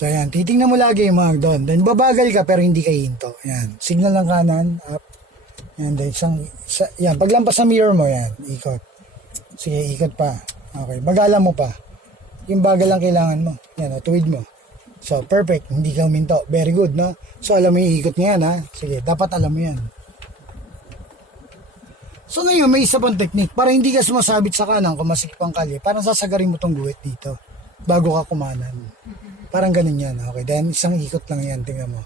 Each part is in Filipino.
So ayan, titingnan mo lagi yung mga doon. Then babagal ka pero hindi ka hinto. Ayan, signal ng kanan, up. Ayan, then yan, paglampas sa mirror mo, yan, ikot. Sige, ikot pa. Okay, bagalan mo pa. Yung bagal lang kailangan mo. Yan, tuwid mo. So, perfect. Hindi ka huminto. Very good, no? So, alam mo yung ikot niya yan, ha? Sige, dapat alam mo yan. So, ngayon, may isa pang technique. Para hindi ka sumasabit sa kanan kung masikip ang kalye, parang sasagarin mo tong guhit dito bago ka kumanan. Parang ganun yan. Okay, then isang ikot lang yan. Tingnan mo.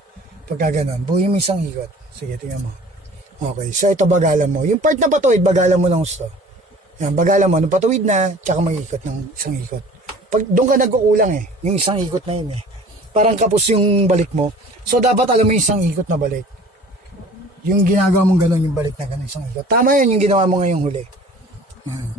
Pagka ganun, buhin mo isang ikot. Sige, tingnan mo. Okay, so ito bagalan mo. Yung part na patuwid, bagalan mo ng gusto. Yan, bagalan mo. Nung patuwid na, tsaka mag-ikot ng isang ikot. Pag doon ka nagkukulang yung isang ikot na yun Parang kapos yung balik mo. So, dapat alam mo yung isang ikot na balik. Yung ginagawa mong gano'n, yung balik na gano'n, isang ikot. Tama yun, yung ginawa mo ngayong huli. Yan.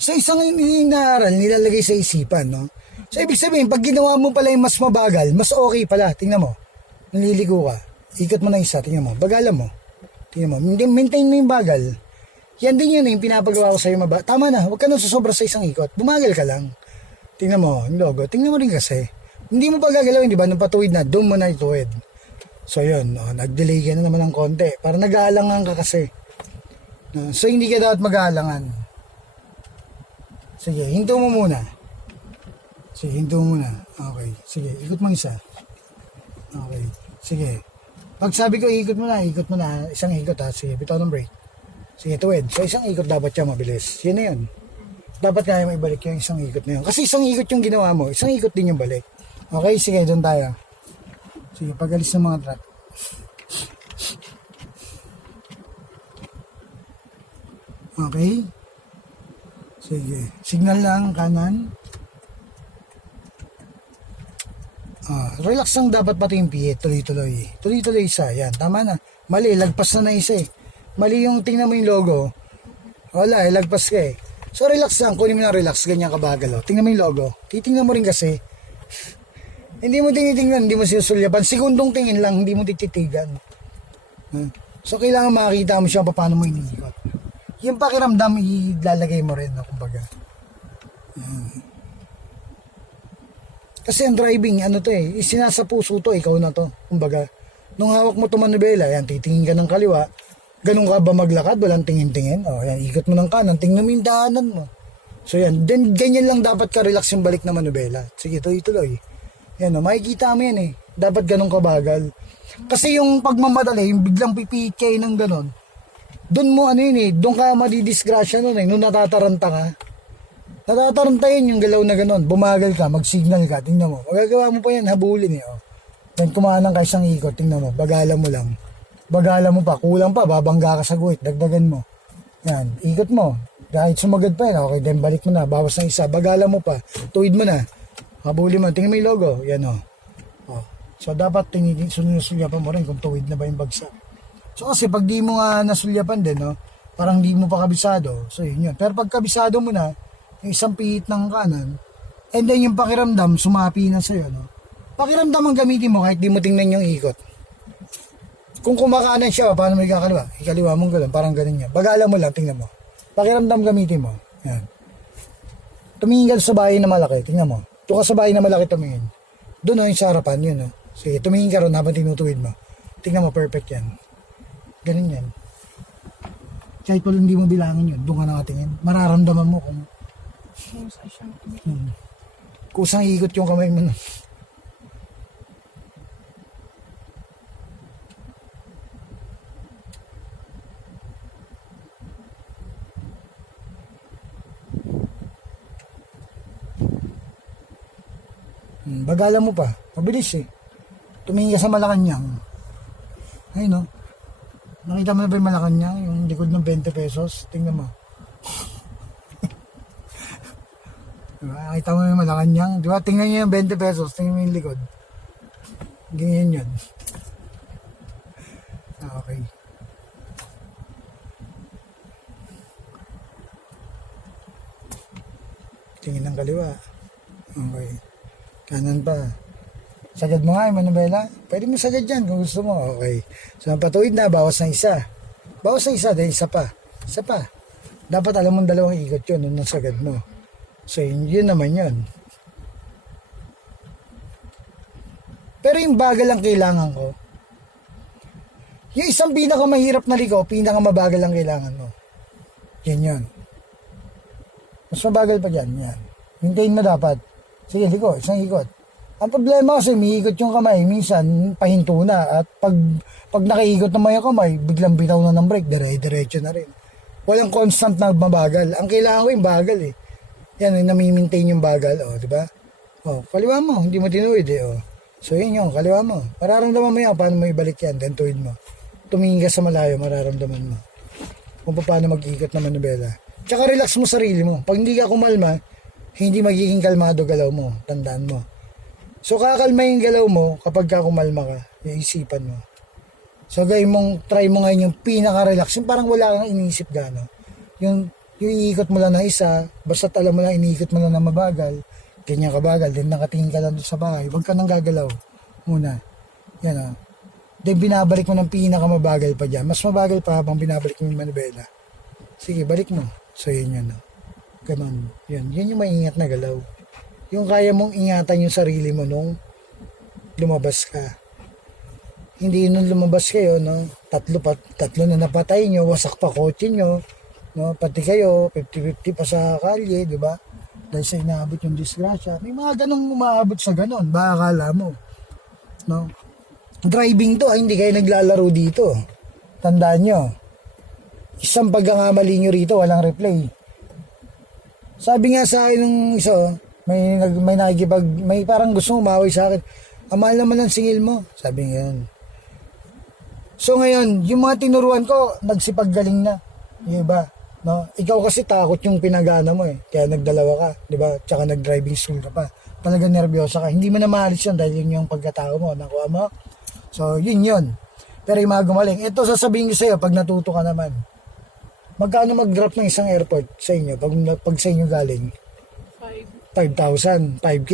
So, isang inaaral, nilalagay sa isipan, no? So, ibig sabihin, pag ginawa mo pala yung mas mabagal, mas okay pala. Tingnan mo. Naliligo ka. Ikot mo na isa, tingnan mo. Bagalan mo. Tingnan mo. Maintain mo yung bagal. Yan din yun yung pinapagawa ko sa'yo. Tama na, huwag ka nang susobra sa isang ikot. Bumagal ka lang. Tingnan mo, yung logo. Tingnan mo rin kasi. Hindi mo pa gagalawin, di ba? Nung patuwid na, doon mo na ituwid. So yun, nag-delay ka na naman ng konti. Para nag-aalangan ka kasi. So hindi ka dapat mag-aalangan. Sige, hinto mo muna. Sige, hinto mo muna. Okay, sige, ikot mo isa. Okay, sige. Pag sabi ko ikot mo na, isang ikot ha. Sige, bitaw ng brake. Sige, tuwid. So isang ikot dapat siya mabilis. Yan na yun. Dapat kaya mo ibalik yung isang ikot na yun. Kasi isang ikot yung ginawa mo, isang ikot din yung balik. Okay, sige, doon tayo. Sige, pag-alis ng mga truck. Okay. Sige, signal lang kanan. Relax lang dapat pati yung pihit, tuloy-tuloy. Tuloy-tuloy isa, yan, tama na. Mali, lagpas na isa Mali yung tingnan mo yung logo. Wala, lagpas ka So relax lang, kunin mo na relax, ganyan kabagal. Tingnan mo yung logo, titingnan mo rin kasi. Hindi mo tinitingnan, hindi mo sinusulyapan. Segundong tingin lang, hindi mo tititigan. So kailangan makakita mo siya paano mo iniikot. Yung pakiramdam, ilalagay mo rin, kumbaga. Kasi ang driving, sinasa puso to, ikaw na to. Kumbaga, nung hawak mo to manubela, yan, titingin ka ng kaliwa, ganun ka ba maglakad, walang tingin-tingin, yan, ikot mo ng kanan, tingnan mo yung daanan mo. So yan, then, ganyan lang dapat ka-relax yung balik na manubela. Sige, tuloy-tuloy. Yan, makikita mo yan dapat ganun kabagal. Kasi yung pagmamadali, yung biglang pipihit kayo ng ganun, doon mo doon ka madidisgrasya nun nung natataranta ka. Natataranta yun yung galaw na ganun. Bumagal ka, mag-signal ka, tingnan mo. Magagawa mo pa yan, habulin Then kumanan ka isang ikot, tingnan mo, bagalan mo lang. Bagalan mo pa, kulang pa, babangga ka sa guhit, dagdagan mo. Yan, ikot mo. Kahit sumagad pa okay, then balik mo na, bawas ng isa, bagalan mo pa, tuwid mo na. Habulin mo, tingnan mo yung logo, yan So dapat sinusulyapan mo rin kung tuwid na ba yung bagsak. So kasi pag di mo nga nasulyapan din, parang di mo pa kabisado, so yun. Pero pag kabisado mo na, yung isang pihit ng kanan, and then yung pakiramdam, sumapi na sa'yo, Pakiramdam ang gamitin mo kahit di mo tingnan yung ikot. Kung kumakanan siya, paano mo ikakaliwa? Ikaliwa mong gano'n, parang gano'n yan. Bagalan mo lang, tingnan mo. Pakiramdam gamitin mo. Yan. Tumingin ka sa bahay na malaki, tingnan mo. Doon ka sa bahay na malaki tumingin. Doon yung sa harapan, yun Sige, tumingin ka ron habang tinutuwid mo. Tingnan mo, perfect yan. Ganun yan. Kahit pala hindi mo bilangin yun, doon ka nakatingin. Mararamdaman mo kung kusang ikot yung kamay mo. Bagalan mo pa. Mabilis Tumingin ka sa Malacanang. Ayun Nakita mo na ba yung Malacanang? Yung likod ng 20 pesos? Tingnan mo. Nakita mo yung Malacanang? Di ba? Tingnan nyo yung 20 pesos. Tingnan mo yung likod. Ganyan yun. Okay. Tingin ng kaliwa. Okay. Kanan pa. Sagad mo nga yung manubela. Pwede mo sagad yan kung gusto mo. Okay. So, patuwid na. Bawas ng isa. Bawas ng isa. Dahil isa pa. Isa pa. Dapat alam mong dalawang ikot yun nung nasagad mo. So, yun naman yun. Pero yung bagal ang kailangan ko. Yung isang pinakamahirap na liko, pinakamabagal ang kailangan mo. Yan yun. Mas mabagal pa dyan. Yan. Hintayin mo dapat. Sige, liko. Isang ikot. Ang problema kasi, umiikot yung kamay. Minsan, pahinto na. At pag nakaikot naman yung kamay, biglang bitaw na ng brake. Dire-diretso na rin. Walang constant na mabagal. Ang kailangan ko yung bagal eh. Yan, nami-maintain yung bagal. O, diba? O, kaliwa mo. Hindi mo tinuwid eh. O. So, yun yung kaliwa mo. Mararamdaman mo yan. Paano mo ibalik yan? Then, tuwid mo. Tumingin ka sa malayo, mararamdaman mo. Kung paano mag-ikot na manubela. Tsaka relax mo sarili mo. Pag hindi ka kumalma, hindi magiging kalmado galaw mo. Tandaan mo. So, kakalma yung galaw mo kapag ka kumalma ka. Yung isipan mo. So, try mo ngayon yung pinaka-relax. Yung parang wala kang iniisip gano. Yung iikot mo lang ng isa, basta alam mo lang, iniikot mo lang na mabagal. Ganyan kabagal. Then, nakatingin ka lang doon sa bahay. Huwag ka nang gagalaw. Muna. Yan o. Then, binabalik mo ng pinaka-mabagal pa dyan. Mas mabagal pa habang binabalik mo yung manubela. Sige, balik mo. So, yun yun. Ganun. Yan yung maingat na galaw. Yung kaya mong ingatan yung sarili mo nung lumabas ka. Hindi nung lumabas kayo, no? Tatlo na napatay nyo, wasak pa kotse nyo, no? Pati kayo, 50-50 pa sa kalye, di ba? Dahil sa inaabot yung disgrasya. May mga ganong umaabot sa ganon, baka akala mo. No? Driving to, hindi kayo naglalaro dito. Tandaan nyo. Isang pagkakamali nyo rito, walang replay. Sabi nga sa akin ng isa, may parang gusto umaway sa akin. Ang mahal naman ng singil mo. Sabi nga yun. So ngayon, yung mga tinuruan ko, nagsipaggaling na. Yung iba, no? Ikaw kasi takot yung pinagana mo eh. Kaya nagdalawa ka, di ba? Tsaka nag-driving school ka pa. Talaga nervyosa ka. Hindi mo na maalis yun dahil yun yung pagkatao mo. Nakuha mo? So, yun. Pero yung mga gumaling. Ito sasabihin ko sa'yo, pag natuto ka naman. Magkano mag-drop ng isang airport sa inyo? Pag sa inyo galing? 5,000, 5K.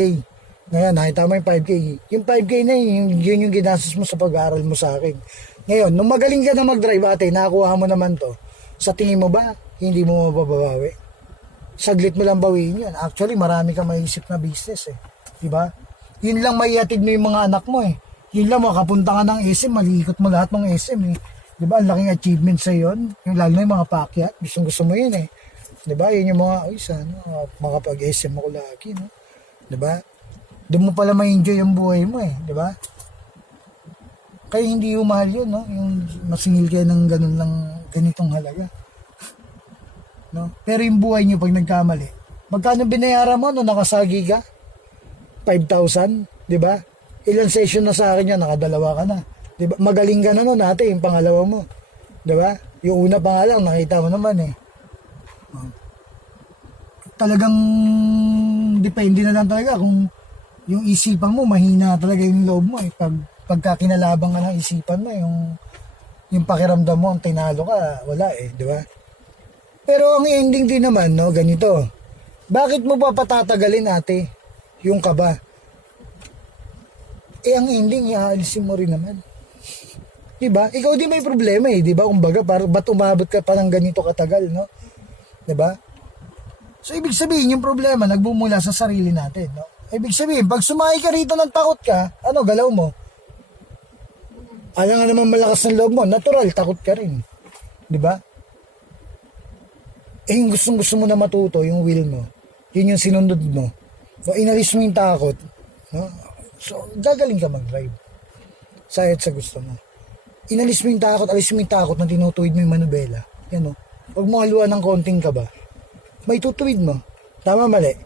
Ngayon, nakita mo yung 5K. Yung 5K na yun yung ginastos mo sa pag-aaral mo sa akin. Ngayon, nung magaling ka na mag-drive ate, nakakuha mo naman to. Sa tingin mo ba, hindi mo mababawi? Saglit mo lang bawiin yun. Actually, marami kang maisip na business eh. Diba? Yun lang maiatid mo yung mga anak mo eh. Yun lang, makapunta ka ng SM, malikot mo lahat ng SM eh. Diba? Ang laking achievement sa yun. Yung lalo na yung mga paakyat. Gusto mo yun eh. Diba? Yun yung mga, sana, makapag-SM ako lagi. No? Diba? Doon mo pala ma-enjoy yung buhay mo eh. Diba? Kaya hindi yung mahal yun, no? Yung masingil kayo ng ganun lang, ganitong halaga. No? Pero yung buhay nyo pag nagkamali, magkano binayaran mo no nakasagi ka? 5,000, di ba? Ilang session na sa akin yan, nakadalawa ka na. Di ba? Magaling ka na no natin, yung pangalawa mo. Di ba? Yung una pa nga lang, nakita mo naman eh. Talagang depende na lang talaga kung yung isipan mo, mahina talaga yung loob mo eh. Pagka kinalabang ka ng isipan mo, yung pakiramdam mo, ang tinalo ka, wala eh, di ba? Pero ang ending din naman, no, ganito. Bakit mo pa patatagalin ate, yung kaba? Eh, ang ending, iaalisin mo rin naman. Diba? Ikaw din may problema eh, diba? Kumbaga, ba't umabot ka pa ng ganito katagal, no? Diba? So, ibig sabihin, yung problema, nagbumula sa sarili natin, no? Ibig sabihin, pag sumakay ka rito ng takot ka, ano, galaw mo? Alam nga naman malakas ng loob mo, natural, takot ka rin. Diba? Eh, yung gusto mo na matuto, yung will mo, yun yung sinundod mo. So, inalis mo yung takot, no? So, gagaling ka mag-drive. Sayat sa gusto mo. Inalis mo yung takot, alis mo yung takot na tinutuwid mo yung manubela. Yan o. Huwag mo haluan ng konting kaba. May tutuwid mo. Tama, mali.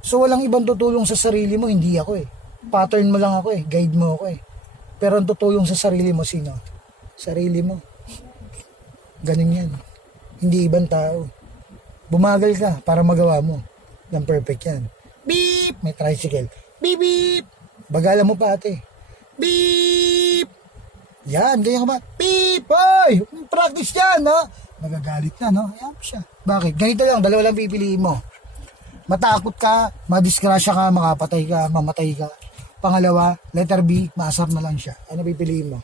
So, walang ibang tutulong sa sarili mo, hindi ako eh. Pattern mo lang ako eh, guide mo ako eh. Pero ang tutulong sa sarili mo, sino? Sarili mo. Ganun yan. Hindi ibang tao. Bumagal ka para magawa mo. Yan, perfect yan. Beep! May tricycle. Beep, beep! Bagalan mo pa ate. Beep! Yan, ganyan ka ba? Beep! Hoy! Practice yan, no? Nagagalit na, no? Ayan siya. Bakit? Ganito lang, dalawa lang pipiliin mo. Matakot ka, madisgrasya ka, makapatay ka, mamatay ka. Pangalawa, letter B, maasar na lang siya. Ano pipiliin mo?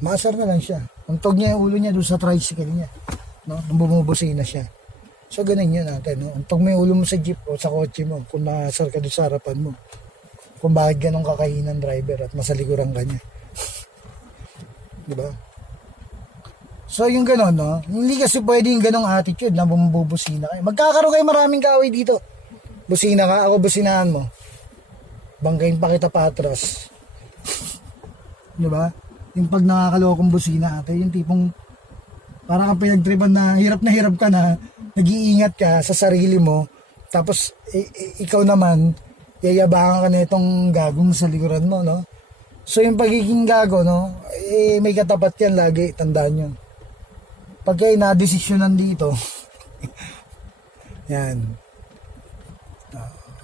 Maasar na lang siya. Untog niya yung ulo niya doon sa tricycle niya. No? Nung bumubusi na siya. So, ganun yun natin. No? Untog mo yung ulo mo sa jeep, o sa kotse mo kung nasar ka doon sa harapan mo. Kung bakit ganun kakahinan driver at masalikuran ka niya. Diba? So yung gano'n, no? Hindi kasi pwede yung ganong attitude na bumubusina kayo. Magkakaroon kayo maraming kaaway dito. Busina ka, ako businahan mo. Banggain pa kita patras. Diba? Yung pag nakakalokong busina ate, yung tipong parang kang pinagtripan na hirap ka na, nag-iingat ka sa sarili mo, tapos ikaw naman, yayabangan ka na itong gagong sa likuran mo, no? So yung pagiging gago, no? May katapat yan lagi, tandaan nyo. Pag kayo na-desisyonan dito, yan.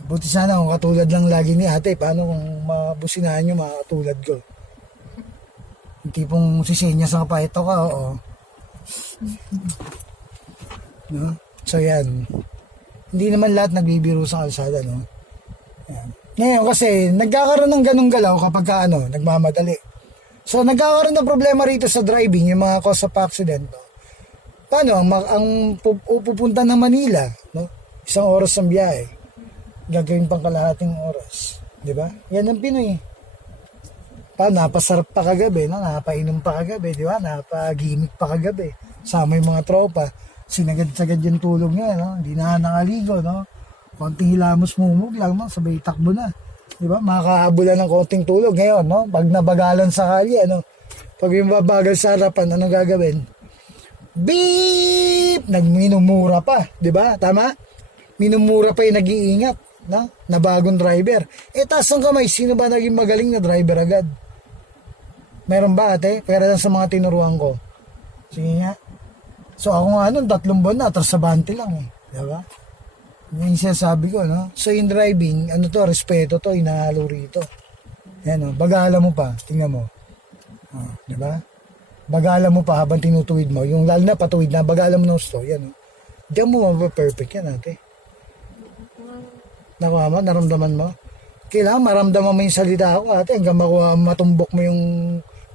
Buti sana kung katulad lang lagi ni ate, paano kung mabusinahan nyo mga katulad ko. Yung tipong sisenyas ang kapaito ka, oo. No? So yan. Hindi naman lahat nagbibiro sa kalsada, no? Yan. Ngayon kasi nagkakaroon ng ganung galaw kapag ka, nagmamadali. So nagkakaroon ng problema rito sa driving, yung mga cause of accident, no? Paano ang pupunta ng Manila, no? 1 oras ang biyahe. Gagawin pang kalahating oras, 'di ba? Yan ang Pinoy. Napasarap pa kagabi, no? Napainom pa kagabi, di ba? Napagimik pa kagabi. Sama yung mga tropa, sinagad-sagad yung tulog niya, no? Hindi na nakaligo, no? Konting hilamos mumug lang, no? Sabay takbo na. Di ba? Makakaabula ng konting tulog ngayon, no? Pag nabagalan sa kalye, ano? Pag yung babagal sa harapan, ano gagawin? Beep! Nagminumura pa, di ba? Tama? Minumura pa yung nag-iingat, no? Na bagong driver. Taas ang kamay, sino ba naging magaling na driver agad? Meron ba ate? Pera lang sa mga tinuruan ko. Sige nga. So ako nga nun, 3 buwan na, trasabante lang eh. Diba? Yan yung sinasabi ko, no? So in driving, respeto to, inahalo rito. Yan, no? Bagala mo pa, tingnan mo. Diba? Bagala mo pa habang tinutuwid mo. Yung lalo na patuwid na, bagala mo ng gusto. Yan, no? Diyan mo perfect yan, ate. Nakuha mo, naramdaman mo? Kailangan maramdaman mo yung salita ko, ate, hanggang matumbok mo yung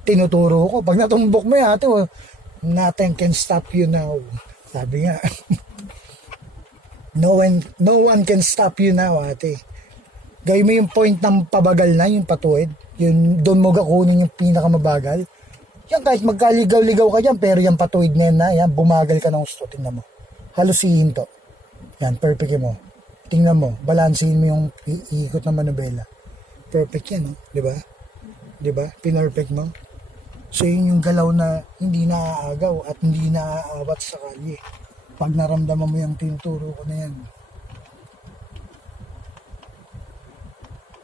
tinuturo ko. Pag natumbok mo yan, ate, nothing can stop you now. Sabi nga. No one can stop you now, ate. Gawin mo yung point ng pabagal na, yung patuwid. Yung doon mo gakunin yung pinakamabagal. Yan, kahit magkaligaw-ligaw ka dyan, pero yung patuwid na yan, bumagal ka ng gusto. Tingnan mo. Halusihin to. Yan, perfect mo. Tingnan mo, balansehin mo yung iikot ng manubela. Perfect yan, no? Di ba? Di ba? Pinerfect mo. So yun yung galaw na hindi naaagaw at hindi naaawat sa kalye. Pag naramdaman mo yung tinuturo ko na yan.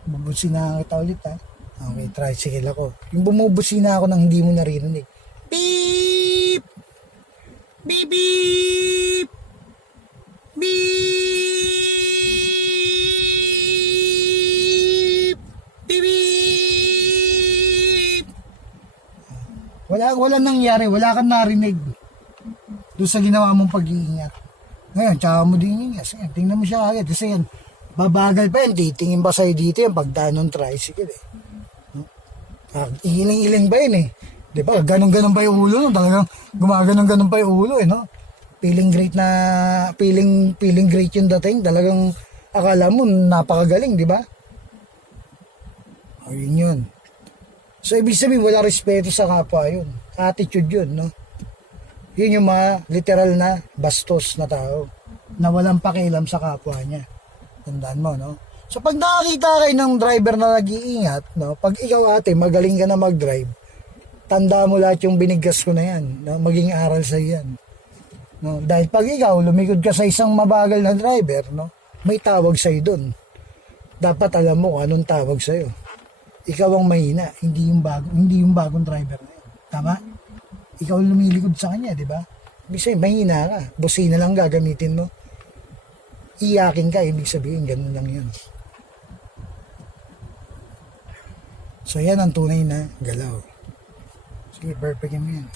Bubusina kita ulit, ha? Okay, tricycle ako. Yung bumubusina ako nang hindi mo naririnig. Beep! Beep! Beep! Beep! Beep! Beep! Wala nangyari, wala kang narinig doon sa ginawa mong pag-iingat. Ngayon, tsaka mo din ingat. Tingnan mo siya agad. Kasi yan, babagal pa yan. Titingin ba sa'yo dito yan pagdaan ng tricycle eh. Ihiling-iling ba yun eh. Di ba? Ganon-ganon pa yung ulo. No? Talagang gumaganon-ganon pa yung ulo eh. No? Feeling great yung dating. Talagang akala mo napakagaling, di ba? Ayun yun. So, ibig sabihin, wala respeto sa kapwa yun. Attitude yun, no? Yun yung mga literal na bastos na tao na walang pakialam sa kapwa niya. Tandaan mo, no? So, pag nakakita kayo ng driver na nag-iingat, no? Pag ikaw ate, magaling ka na mag-drive, tanda mo lahat yung binigkas ko na yan. No? Maging aral sa yan. No? Dahil pag ikaw, lumikod ka sa isang mabagal na driver, no? May tawag sa'yo dun. Dapat alam mo kung anong tawag sa'yo. Ikaw ang mahina, hindi yung bagong driver na yun. Tama? Ikaw lumilikod sa kanya, di ba? Ibig sabihin, mahina ka. Busina lang gagamitin mo. Iyakin ka, ibig sabihin, ganun lang yun. So, yan ang tunay na galaw. Sige, perfect mo yan.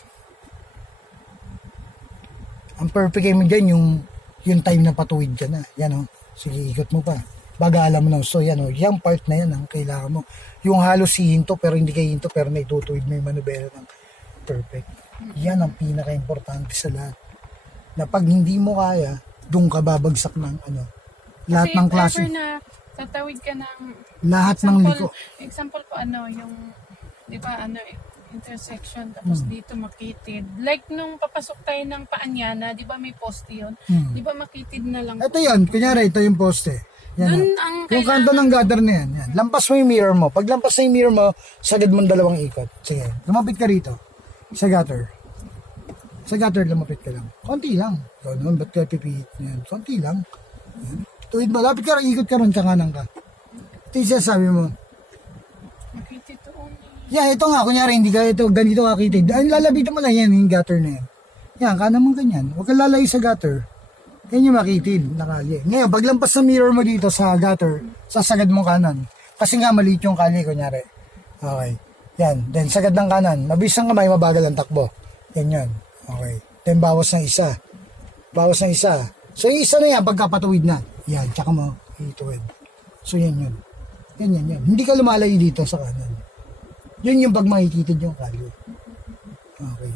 Ang perfect mo dyan, yung time na patuwid ka na. Yan o. Sige, ikot mo pa. Bagala mo na. So, yan o. Yung part na yan ang kailangan mo. Yung halos hihinto, pero hindi kayo hinto, pero naitutuwid mo yung manubela ng perfect. Yan ang pinaka-importante sa lahat. Na pag hindi mo kaya, doon ka babagsak ng Lahat Kasi ng if klase. ever na tatawid ka ng Lahat ng liko. example po yung di ba intersection tapos dito makitid. Like nung papasok tayo ng Paanyana, di ba may poste yun? Di ba makitid na lang? Ito yun, kunyari, ito yung poste. Yan, Dun oh. ang Yung kanto ng gutter na yan, yan. Lampas mo yung mirror mo. Pag lampas na yung mirror mo, sagad mo dalawang ikot. Sige, lumapit ka rito. Sa gutter. Sa gutter, lumapit ka lang. Konti lang. Ikaw naman, ba't ka pipihit yan? Konti lang. Yan. Tuwid mo, lapit ka, ikot ka ron, sa kanan ka. Ito yung sinasabi mo. makitid doon. Yan, ito nga, kunyari, hindi ka ito, ganito kakitid. Ay, lalabitan mo lang yan, yung gutter na yan. Yan, kanan mo ganyan. Huwag kang lalayo sa gutter. Yan yung makitid na kalye. Ngayon, paglampas sa mirror mo dito sa gutter, sasagad mo kanan. Kasi nga, maliit yung kalye, kunyari. Okay. Yan. Then, sagad ng kanan. Mabilis ang kamay, mabagal ang takbo. Yan yun. Okay. Then, bawas ng isa. Bawas ng isa. So, yung isa na yan, pagkapatuwid na. Yan, tsaka mo, ituwid. So, yan yun. Yan. Hindi ka lumalayo dito sa kanan. Yun yung pag makikitid yung kalye. Okay.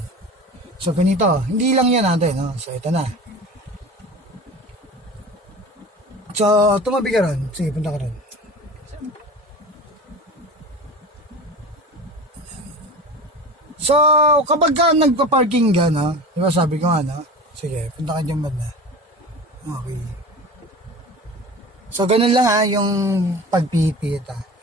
So, ganito. Hindi lang yan natin, no? So, ito na. So, tumabi ka ron. Sige, punta ka ron. So, kapag ka nagpa-parking ka, no? Di ba sabi ko nga, no? Sige, punta ka dyan banda. Okay. So, ganun lang ha, yung pagpipit ha.